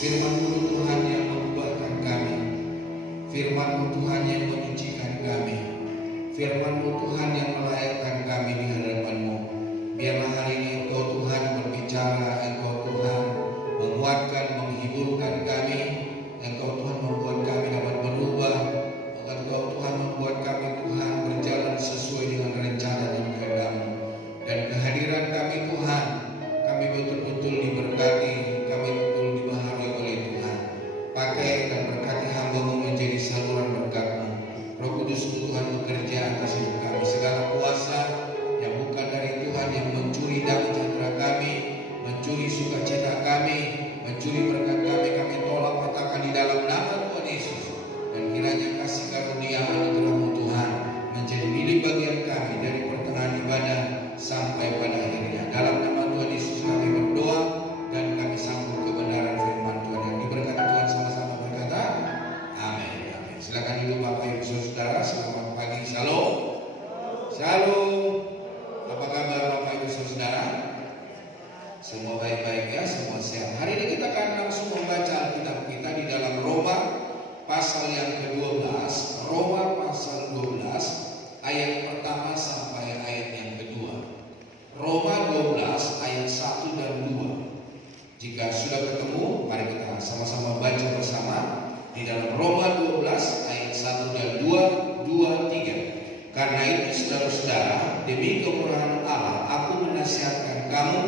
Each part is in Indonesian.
Firman-Mu Tuhan yang mengubahkan kami, Firman-Mu Tuhan yang menyucikan kami, Firman-Mu Tuhan yang melayakkan kami di hadapan-Mu. Biarlah hari ini Engkau Tuhan berbicara, Engkau Tuhan menguatkan, menghiburkan kami, Engkau Tuhan membuat kami dapat berubah, Engkau Tuhan membuat kami Tuhan berjalan sesuai dengan rencana dan kehendak-Mu. Dan kehadiran kami Tuhan, kami betul-betul diberkati, kami betul dibaharui oleh Tuhan. Pakai dan berkati hamba-Mu menjadi saluran berkat-Mu. Roh Kudus Tuhan bekerja atas hidup kami. Segala kuasa yang bukan dari Tuhan yang mencuri damai sejahtera kami, mencuri sukacita kami, mencuri berkat kami, kami tolak patahkan di dalam nama Tuhan Yesus. Dan kiranya kasih karunia anugerah-Mu Tuhan menjadi milik bagian kami dari pertengahan ibadah sampai pada akhirnya. Dalam nama Tuhan Yesus kami berdoa dan kami sambut kebenaran firman Tuhan. Yang diberkati Tuhan sama-sama berkata amin. Amin. Silakan dulu Bapak Ibu Saudara, selamat pagi. Shalom. Shalom. Apa kabar Bapak Ibu Saudara? Semua baik-baik ya, semua sehat. Hari ini kita akan langsung membaca Alkitab kita di dalam Roma pasal yang ke-12. Roma pasal 12 ayat pertama sampai ayat yang kedua. Roma 12 ayat 1 dan 2. Jika sudah ketemu, mari kita sama-sama baca bersama di dalam Roma 12 ayat 1 dan 2, 3. Karena itu saudara-saudara, demi kemurahan Allah, aku menasihatkan kamu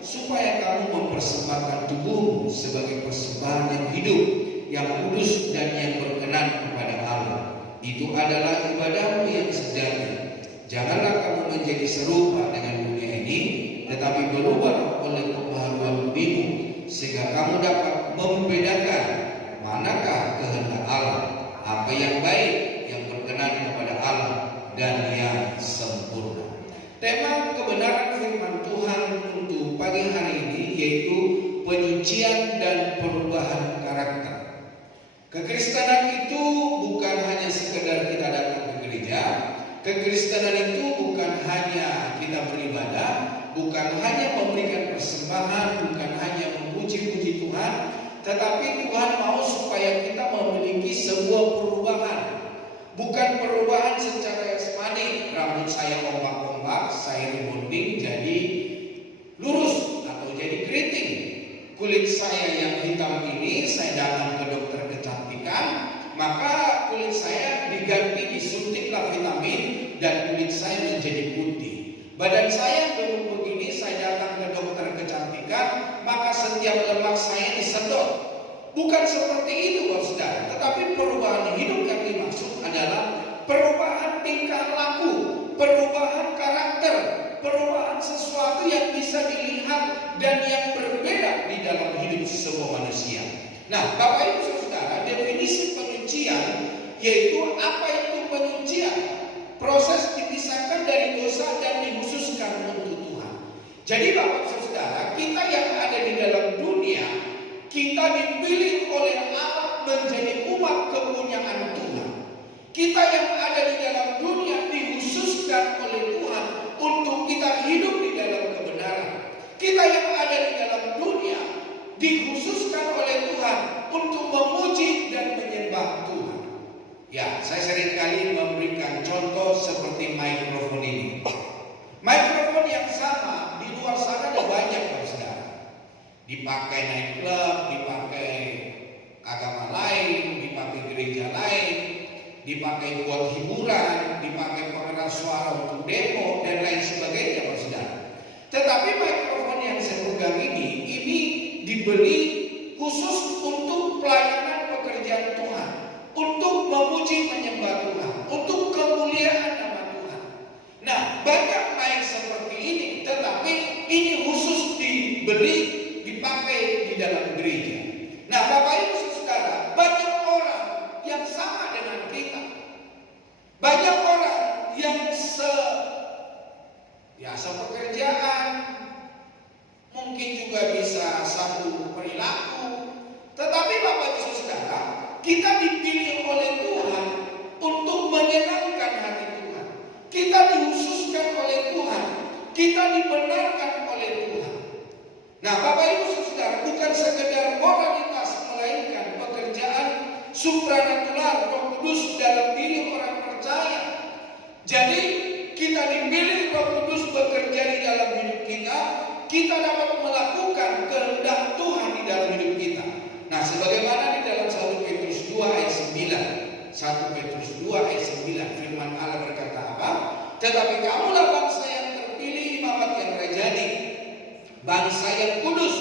supaya kamu mempersembahkan tubuhmu sebagai persembahan yang hidup, yang kudus dan yang berkenan kepada Allah. Itu adalah ibadahmu yang sejati. Janganlah kamu menjadi serupa dengan dunia ini, tetapi berubah oleh pembaharuan budi-Mu, sehingga kamu dapat membedakan manakah kehendak Allah, apa yang baik, yang berkenan kepada Allah, dan yang sempurna. Tema kebenaran firman Tuhan untuk pagi hari ini yaitu penyucian dan perubahan karakter. Kekristenan itu bukan hanya sekedar kita datang ke gereja. Kekristenan itu bukan hanya kita beribadah, bukan hanya memberikan persembahan, bukan hanya memuji-puji Tuhan, tetapi Tuhan mau supaya kita memiliki sebuah perubahan. Bukan perubahan secara jasmani, rambut saya ombak-ombak, saya rebonding jadi lurus atau jadi keriting. Kulit saya yang hitam ini, saya datang ke dokter kecantikan, maka kulit saya diganti, disuntiklah vitamin dan kulit saya menjadi putih. Badan saya belum begini, saya datang ke dokter kecantikan, maka setiap lemak saya disedot. Bukan seperti itu saudara, tetapi perubahan hidup yang dimaksud adalah perubahan tingkah laku, perubahan karakter, perubahan sesuatu yang bisa dilihat dan yang berbeda di dalam hidup semua manusia. Nah, Bapak Ibu Saudara, definisi penyucian yaitu apa itu penyucian? Proses dipisahkan dari dosa dan dikhususkan untuk Tuhan. Jadi Bapak Ibu Saudara, kita yang ada di dalam dunia, kita dipilih oleh Allah menjadi umat kepunyaan Tuhan. Kita yang ada di dalam dunia dikhususkan oleh Tuhan untuk kita hidup di dalam kebenaran. Kita yang ada di dalam dunia dikhususkan oleh Tuhan untuk memuji dan menyembah Tuhan. Ya, saya seringkali memberikan contoh seperti mikrofon ini. Mikrofon yang sama di luar sana ada banyak saudara. Dipakai naik klub, dipakai agama lain, dipakai gereja lain, dipakai buat hiburan, dipakai pengeras suara untuk demo dan lain sebagainya, saudara. Tetapi mikrofon yang saya pegang ini dibeli khusus untuk pelayanan pekerjaan Tuhan, untuk memuji menyembah Tuhan, untuk kemuliaan nama Tuhan. Nah, banyak mic seperti ini, tetapi ini khusus dibeli, dipakai di dalam gereja. Nah, Bapak Ibu Saudara, banyak orang yang sama dengan kita. Banyak orang yang sepekerjaan, mungkin juga bisa satu perilaku. Tetapi Bapak Ibu Saudara, kita dipilih oleh Tuhan untuk menyenangkan hati Tuhan. Kita dikhususkan oleh Tuhan. Kita dibenarkan oleh Tuhan. Nah, Bapak Ibu Saudara, bukan sekedar moralitas supranatural Roh Kudus dalam diri orang percaya. Jadi kita dipilih Roh Kudus bekerja di dalam hidup kita, kita dapat melakukan kehendak Tuhan di dalam hidup kita. Nah, sebagaimana di dalam 1 Petrus 2 ayat 9, 1 Petrus 2 ayat 9, firman Allah berkata apa? Tetapi kamulah bangsa yang terpilih, imamat yang rajani, bangsa yang kudus,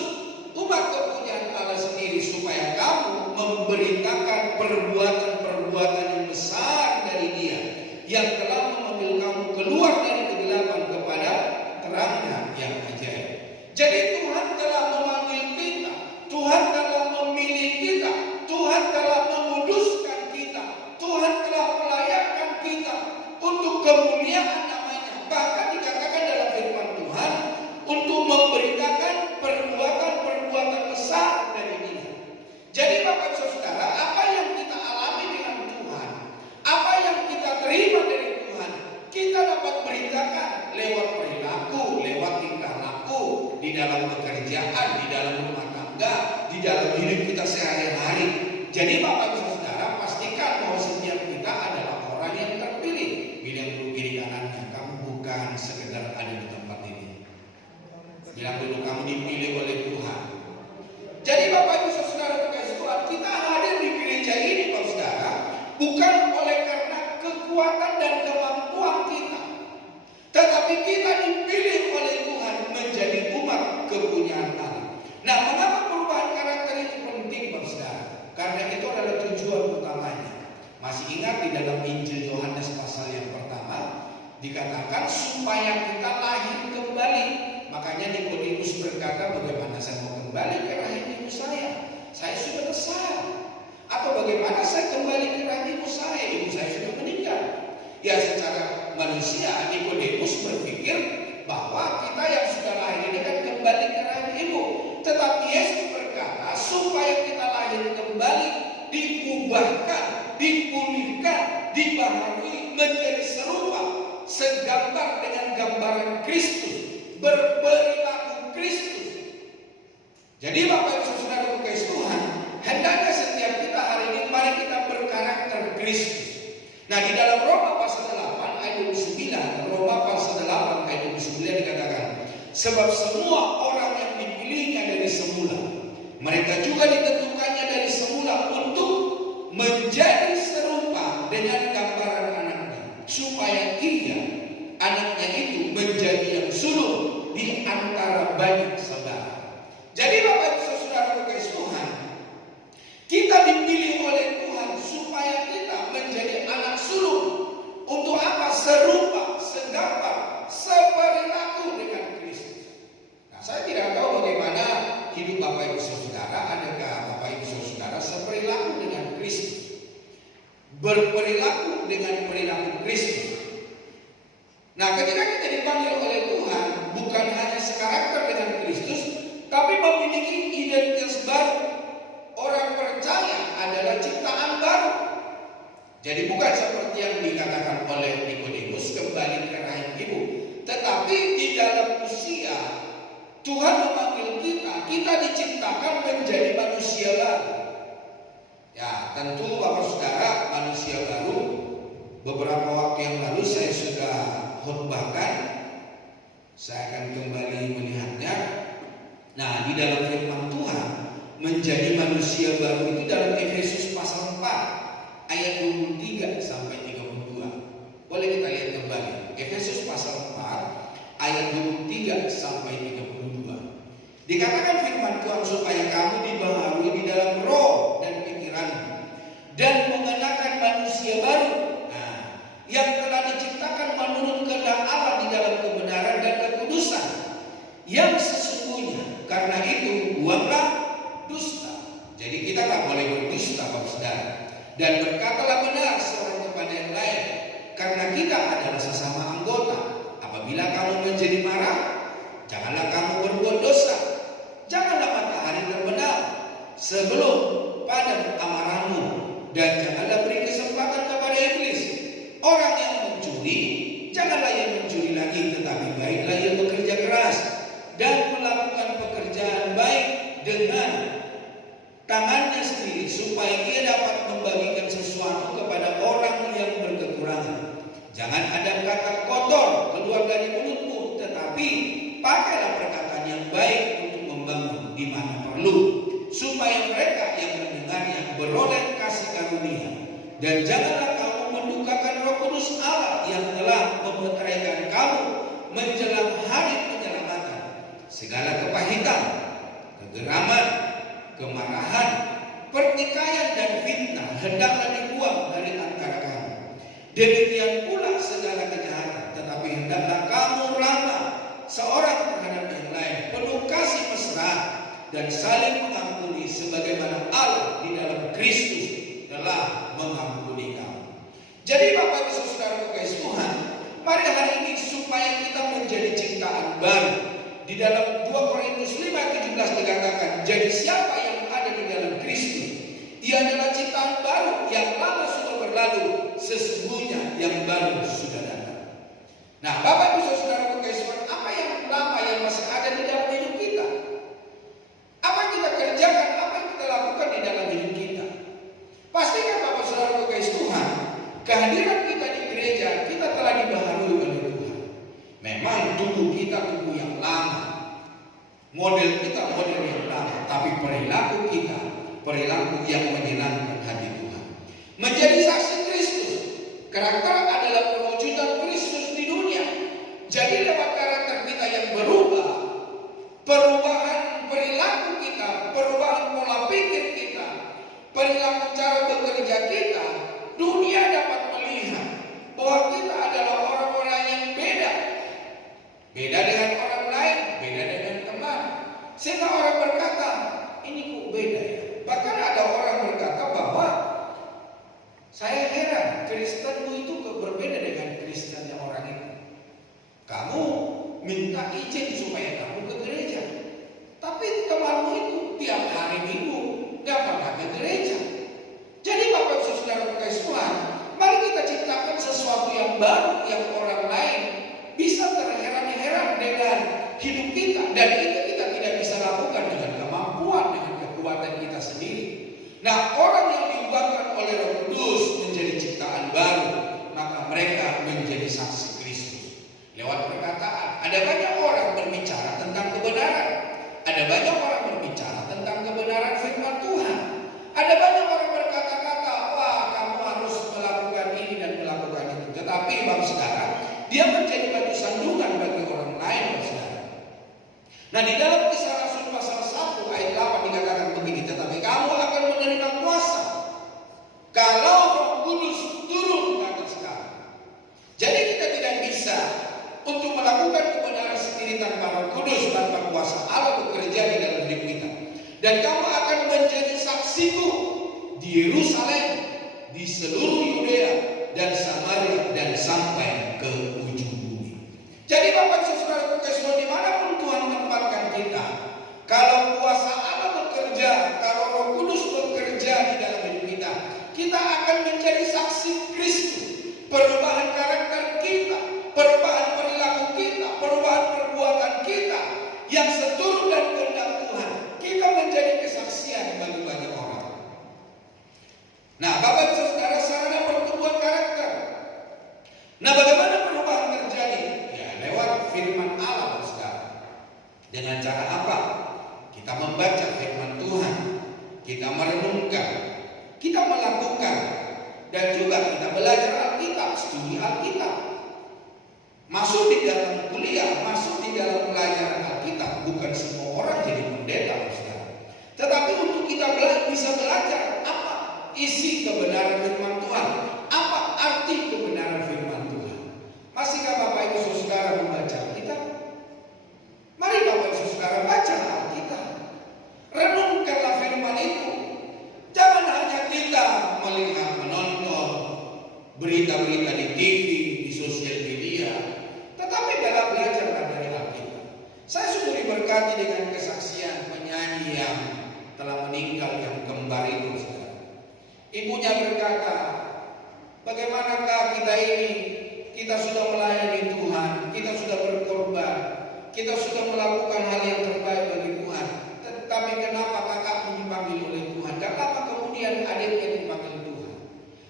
umat kepunyaan Allah sendiri, supaya kamu memberitakan perbuatan-perbuatan yang besar dari Dia yang telah mengambil kamu keluar dari kegelapan kepada terangnya yang ajaib. Jadi Tuhan telah memanggil kita, Tuhan telah memilih kita, Tuhan telah menguduskan kita, Tuhan telah melayakkan kita untuk kemuliaan namanya. Bahkan dikatakan dalam firman Tuhan untuk memberitakan perbuatan-perbuatan besar dari Dia. Jadi Bapak Saudara, apa yang kita alami dengan Tuhan, apa yang kita terima dari Tuhan, kita dapat beritakan lewat perilaku, lewat tingkah laku, di dalam pekerjaan, di dalam rumah tangga, di dalam hidup kita sehari-hari. Jadi Bapak Saudara, pastikan bahwa setiap kita adalah orang yang terpilih. Bilang dulu kiri kanannya, kamu bukan sekedar ada di tempat ini. Bilang dulu, kamu dipilih oleh Tuhan. Jadi Bapak Ibu Saudara berkasih Tuhan, kita hadir di gereja ini Bapak Saudara bukan oleh karena kekuatan dan kemampuan kita, tetapi kita dipilih oleh Tuhan menjadi umat kepunyaan Allah. Nah, mengapa perubahan karakter itu penting Bapak Saudara? Karena itu adalah tujuan utamanya. Masih ingat di dalam Injil Yohanes pasal yang pertama dikatakan supaya kita lahir kembali. Makanya Nikodemus berkata, bagaimana saya mau kembali ke rahim ibu saya? Saya sudah besar. Atau bagaimana saya kembali ke rahim ibu saya? Ibu saya sudah meninggal. Ya, secara manusia Nikodemus berpikir bahwa kita yang sudah lahir ini kan kembali ke rahim ibu. Tetapi Yesus berkata supaya kita lahir kembali, diubahkan, dipulihkan, dibaharui menjadi serupa, segambar dengan gambaran Kristus, berperilaku Kristus. Jadi Bapak Ibu Saudara berkasih Tuhan, hendaknya setiap kita hari ini mari kita berkarakter Kristus. Nah, di dalam Roma pasal 8 ayat 29, Roma pasal 8 ayat 29 dikatakan, sebab semua orang yang dipilihnya dari semula, mereka juga ditentukannya dari semula untuk menjadi serupa dengan gambaran anaknya, supaya ia, anaknya itu, menjadi yang sulung di antara banyak saudara. Jadi Bapak Ibu Saudara berkasih Tuhan, kita dipilih oleh Tuhan supaya kita menjadi anak sulung. Untuk apa? Serupa, segambar, seperilaku dengan Kristus. Nah, saya tidak tahu bagaimana hidup Bapak Ibu Saudara. Adakah Bapak Ibu Saudara seperilaku dengan Kristus, berperilaku dengan perilaku Kristus? Nah, ketika kita dipanggil oleh Tuhan, bukan hanya sekarakter dengan Kristus, tapi memiliki identitas baru. Orang percaya adalah ciptaan baru. Jadi bukan seperti yang dikatakan oleh Nikodemus, kembali ke rahim ibu. Tetapi di dalam usia, Tuhan memanggil kita, kita diciptakan menjadi manusia baru. Ya, tentu Bapak Saudara, manusia baru, beberapa waktu yang lalu saya sudah khotbahkan, saya akan kembali melihatnya. Nah, di dalam firman Tuhan, menjadi manusia baru itu dalam Efesus pasal 4 ayat 23 sampai 32. Boleh kita lihat kembali. Efesus pasal 4 ayat 23 sampai 32. Dikatakan firman Tuhan supaya kamu dibaharui di dalam roh dan pikiran dan mengenakan manusia baru, yang telah diciptakan menurut kehendak Allah di dalam kebenaran dan kekudusan yang sesungguhnya. Karena itu buanglah dusta. Jadi kita tak boleh berdusta Bapak Saudara. Dan berkatalah benar seorang kepada yang lain, karena kita adalah sesama anggota. Apabila kamu menjadi marah, janganlah kamu berbuat dosa. Janganlah matahari terbenam sebelum padam amarahmu, dan janganlah beri kesempatan kepada iblis. Orang yang mencuri, janganlah ia mencuri lagi, tetapi baiklah ia bekerja keras dan melakukan pekerjaan baik dengan tangannya sendiri, supaya ia dapat membagi menjelang hari penyelamatan, segala kepahitan, kegeraman, kemarahan, pertikaian dan fitnah hendaklah dibuang dari antara kamu. Demikian pula segala kejahatan, tetapi hendaklah kamu ramah seorang terhadap yang lain, penuh kasih mesra dan saling mengampuni sebagaimana Allah di dalam Kristus telah mengampuni kamu. Jadi Bapak Ibu Saudara kekasih Tuhan, mari hari ini supaya kita menjadi ciptaan baru. Di dalam 2 Korintus 5:17 dikatakan, jadi siapa yang ada di dalam Kristus, ia adalah ciptaan baru, yang lama sudah berlalu, sesungguhnya yang baru sudah datang. Nah, Bapak Ibu Saudara kekasih Tuhan, apa yang lama yang masih ada di dalam hidup kita? Apa yang kita kerjakan, apa yang kita lakukan di dalam hidup kita? Pastikan Bapak Saudara kekasih Tuhan, kehadiran kita di gereja, kita telah dibaharui oleh Tuhan. Memang tubuh kita tubuh yang lama, model kita model yang lama, tapi perilaku kita perilaku yang menyenangkan hati Tuhan. Menjadi saksi Kristus, karakter adalah perwujudan Kristus di dunia. Jadi lewat karakter kita yang berubah, perubahan perilaku kita, perubahan pola pikir kita, perilaku cara bekerja kita, dunia dapat melihat bahwa kita adalah orang-orang yang beda. Beda dengan orang lain, beda dengan teman. Sehingga orang berkata, ini kok beda ya? Bahkan ada orang berkata bahwa saya heran, Kristenmu itu berbeda dengan Kristennya orang itu. Kamu minta izin supaya kamu ke gereja, tapi temanmu itu tiap hari Minggu gak pernah ke gereja. Jadi Bapak Saudara kekasih Tuhan, mari kita ciptakan sesuatu yang baru, yang orang lain bisa terheran-heran dengan hidup kita. Dan itu kita tidak bisa lakukan dengan kemampuan, dengan kekuatan kita sendiri. Nah, orang yang diubahkan oleh Roh Kudus menjadi ciptaan baru, maka mereka menjadi saksi Kristus lewat perkataan. Ada banyak orang berbicara tentang kebenaran, ada banyak orang berbicara tentang kebenaran firman Tuhan, ada banyak orang berkata-kata, wah kamu harus melakukan ini dan melakukan itu. Tetapi Bapak Saudara, dia menjadi batu sandungan bagi orang lain, Bapak Saudara. Nah, di dalam Kisah Rasul pasal 1 ayat 8 dikatakan begini, tetapi kamu akan menerima kuasa kalau Roh Kudus turun ke atas kamu. Jadi kita tidak bisa untuk melakukan kebenaran sendiri tanpa Roh Kudus, tanpa kuasa Allah bekerja di dalam hidup kita. Dan kamu akan menjadi saksiku di Yerusalem, di seluruh Yudea dan Samaria dan sampai ke ujung bumi. Jadi Bapak Saudara kekasih Tuhan, dimanapun Tuhan menempatkan kita, kalau kuasa Allah bekerja, kalau Roh Kudus bekerja di dalam hidup kita, kita akan menjadi saksi Kristus. Perubahan karakter kita, perubahan perilaku kita, perubahan perbuatan kita yang seturut dan kehendak Tuhan, kita menjadi kesaksian bagi banyak orang. Nah, Bapak Saudara, sarana pertumbuhan karakter. Nah, bagaimana perubahan terjadi? Ya, lewat firman Allah, Saudara. Dengan cara apa? Kita membaca firman Tuhan, kita merenungkan, kita melakukan, dan juga kita belajar Alkitab, studi Alkitab. Masuk di dalam kuliah, masuk di dalam pelajaran Alkitab. Bukan semua orang jadi pendeta, Saudara. Tetapi untuk kita bisa belajar apa isi kebenaran firman Tuhan, apa arti kebenaran firman Tuhan. Masihkah Bapak Ibu Saudara membaca Alkitab? Mari Bapak Ibu Saudara baca Alkitab. Renungkanlah firman itu. Jangan hanya kita melihat, menonton berita-berita di TV, di sosial media, tetapi dalam belajarlah dari Alkitab. Saya sudah diberkati dengan kesaksian penyanyi yang telah meninggal, yang kembar itu, Saudara. Ibunya berkata, bagaimanakah kita ini? Kita sudah melayani Tuhan, kita sudah berkorban, kita sudah melakukan hal yang terbaik bagi Tuhan. Tetapi kenapa kakakku dipanggil oleh Tuhan? Dan kenapa kemudian adiknya dipanggil Tuhan?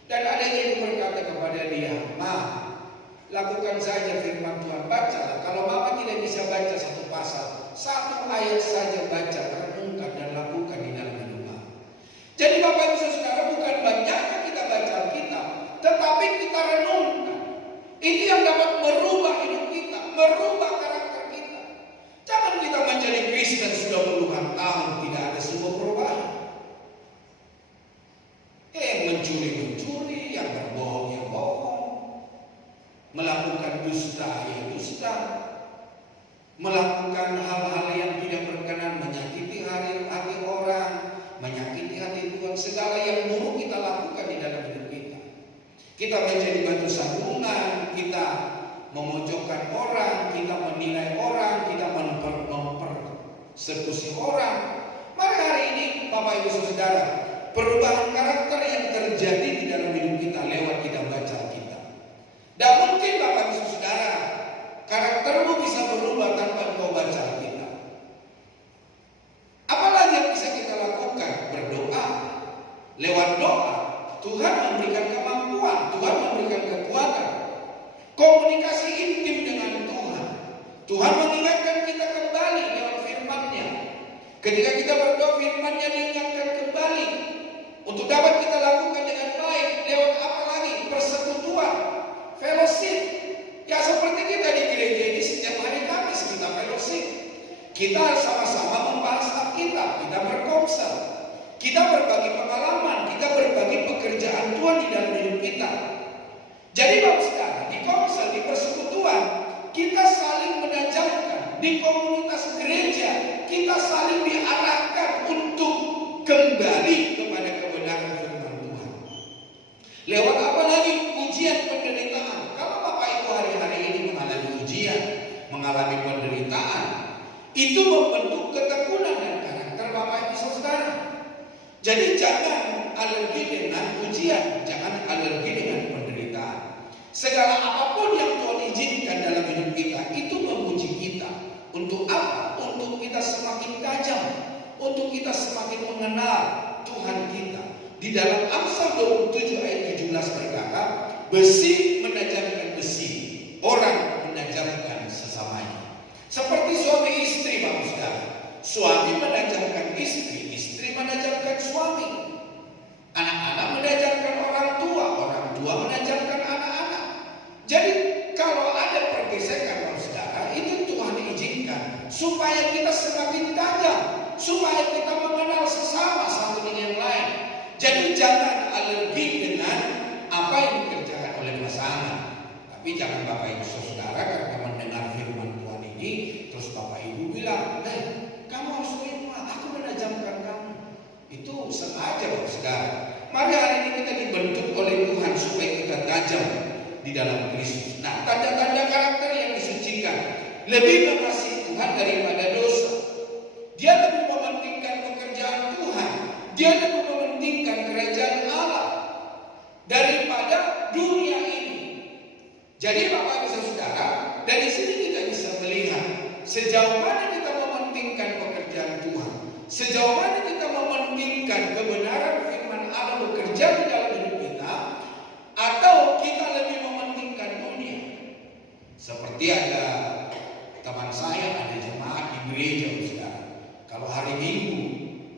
Dan adiknya itu berkata kepada dia, Ma, lakukan saja firman Tuhan, bacalah. Kalau Mama tidak bisa baca satu pasal, satu ayat saja baca, renungkan dan lakukan di dalam hidup Mama. Jadi Bapak Ibu Saudara, bukan banyaknya kita baca Alkitab, tetapi kita renungkan. Ini yang dapat merubah hidup kita, merubah melakukan hal-hal yang tidak berkenan, menyakiti hati orang, menyakiti hati Tuhan. Segala yang buruk kita lakukan di dalam hidup kita. Kita menjadi batu sandungan, kita memojokkan orang, kita menilai orang, kita mempersekusi orang. Mari hari ini Bapak Ibu Saudara, perubahan karakter yang terjadi di dalam hidup kita lewat kita baca Alkitab. Dan mungkin Bapak Ibu Saudara, karaktermu bisa berubah tanpa engkau baca Alkitab. Apalagi yang bisa kita lakukan? Berdoa. Lewat doa Tuhan memberikan kemampuan, Tuhan memberikan kekuatan. Komunikasi intim dengan Tuhan. Tuhan mengingatkan kita kembali lewat firman-Nya. Ketika kita berdoa, firman-Nya diingatkan kembali untuk dapat kita lakukan dengan baik. Lewat apa lagi? Persekutuan, fellowship. Ya seperti kita di gereja ini setiap hari Kamis kita fellowship. Kita sama-sama membahas Alkitab, kita berkomsel, kita berbagi pengalaman, kita berbagi pekerjaan Tuhan di dalam hidup kita. Jadi Bapak Saudara, di komsel, di persekutuan, kita saling menajamkan. Di komunitas gereja, kita saling diarahkan untuk kembali kepada kebenaran firman Tuhan. Lewat apa lagi? Ujian penderitaan. Kalau Bapak Ibu hari-hari ini mengalami ujian, mengalami penderitaan, itu membentuk ketekunan dan karakter Bapak Ibu Saudara. Jadi jangan alergi dengan ujian, jangan alergi dengan penderitaan. Segala apapun yang Tuhan izinkan dalam hidup kita, itu menguji kita. Untuk apa? Untuk kita semakin tajam, untuk kita semakin mengenal Tuhan kita. Di dalam Amsal 27 ayat 17 berkata, besi menajamkan besi, orang menajamkan sesamanya. Seperti suami istri Bapak Saudara. Suami menajamkan istri, istri menajamkan suami. Anak-anak menajamkan orang tua menajamkan anak-anak. Jadi kalau ada pergesekan Bapak Saudara, itu Tuhan izinkan supaya kita semakin tajam, supaya kita mengenal sesama satu dengan yang lain. Jadi jangan alergi dengan apa yang dikerjakan oleh pasangan. Tapi jangan Bapak Ibu Saudara karena mendengar firman Tuhan ini, terus Bapak Ibu bilang, kamu harus terima, aku menajamkan kamu. Itu sengaja Bapak Saudara. Mari hari ini kita dibentuk oleh Tuhan supaya kita tajam di dalam Kristus. Nah, tanda-tanda karakter yang disucikan, lebih mengasihi Tuhan daripada dosa. Dia lebih mementingkan pekerjaan Tuhan. Dia lebih mementingkan kerajaan Allah daripada dunia ini. Jadi Bapak Ibu Saudara, dari sini kita bisa melihat sejauh mana kita mementingkan pekerjaan Tuhan, sejauh mana kita mementingkan kebenaran firman Allah bekerja di dalam hidup kita, atau kita lebih mementingkan dunia. Seperti ada teman saya, ada jemaat di gereja Saudara. Kalau hari Minggu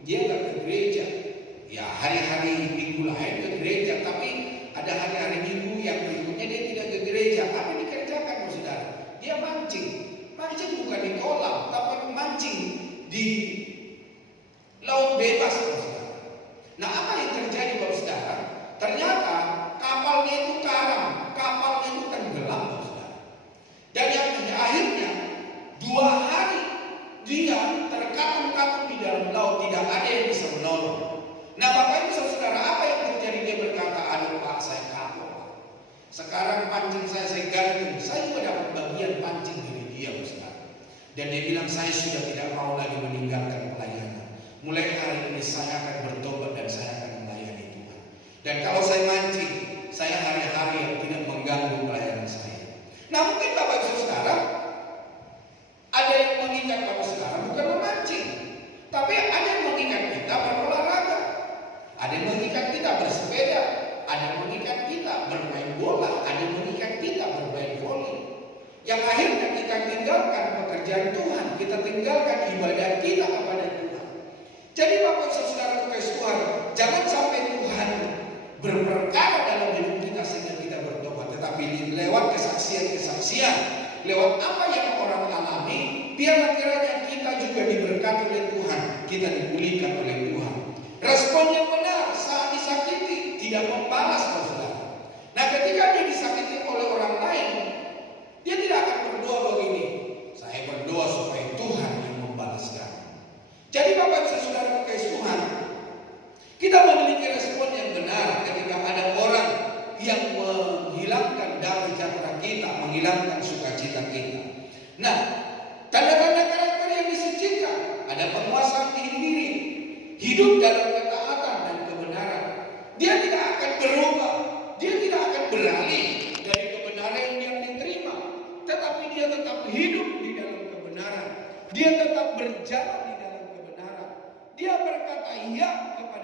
dia nggak ke gereja, ya hari-hari Minggu lain ke gereja, tapi ada hari-hari Minggu yang berikutnya dia tidak ke gereja. Apa yang dikerjakan Saudara? Dia mancing. Mancing bukan di kolam, tapi mancing di laut bebas Saudara. Nah, apa yang terjadi Saudara? Ternyata kapalnya itu karam, kapalnya itu tenggelam Saudara. Dan yang akhirnya 2 hari dia terkatung-katung di dalam laut, tidak ada yang bisa menolong. Nah Bapak Ibu Saudara, apa yang terjadi? Dia berkata, aduh Pak, saya kapok. Sekarang pancing saya gantung. Saya juga dapat bagian pancing dari dia Saudara. Dan dia bilang, saya sudah tidak mau lagi meninggalkan pelayanan. Mulai hari ini saya akan bertobat dan saya akan melayani Tuhan. Dan kalau saya mancing, saya hari-hari yang tidak mengganggu pelayanan saya. Nah mungkin Bapak Ibu Saudara, ada yang mengikat Bapak Saudara bukan memancing, tapi ada yang mengikat kita berolahraga, ada yang mengikat kita bersepeda, ada yang mengikat kita bermain bola, ada yang mengikat kita bermain voli. Yang akhirnya kita tinggalkan pekerjaan Tuhan, kita tinggalkan ibadah kita kepada Tuhan. Jadi Bapak Saudara kekasih Tuhan, jangan sampai Tuhan berperkara dalam hidup kita sehingga kita bertobat, tetapi lewat kesaksian-kesaksian, lewat apa yang orang alami, biarlah kiranya kita juga diberkati oleh Tuhan, kita dipulihkan oleh Tuhan. Respon yang benar saat disakiti, tidak membalas Saudara. Nah ketika dia disakiti oleh orang lain, dia tidak akan berdoa begini, saya berdoa hidup dalam ketaatan dan kebenaran. Dia tidak akan berubah, dia tidak akan beralih dari kebenaran yang diterima, tetapi dia tetap hidup di dalam kebenaran. Dia tetap berjalan di dalam kebenaran. Dia berkata iya kepada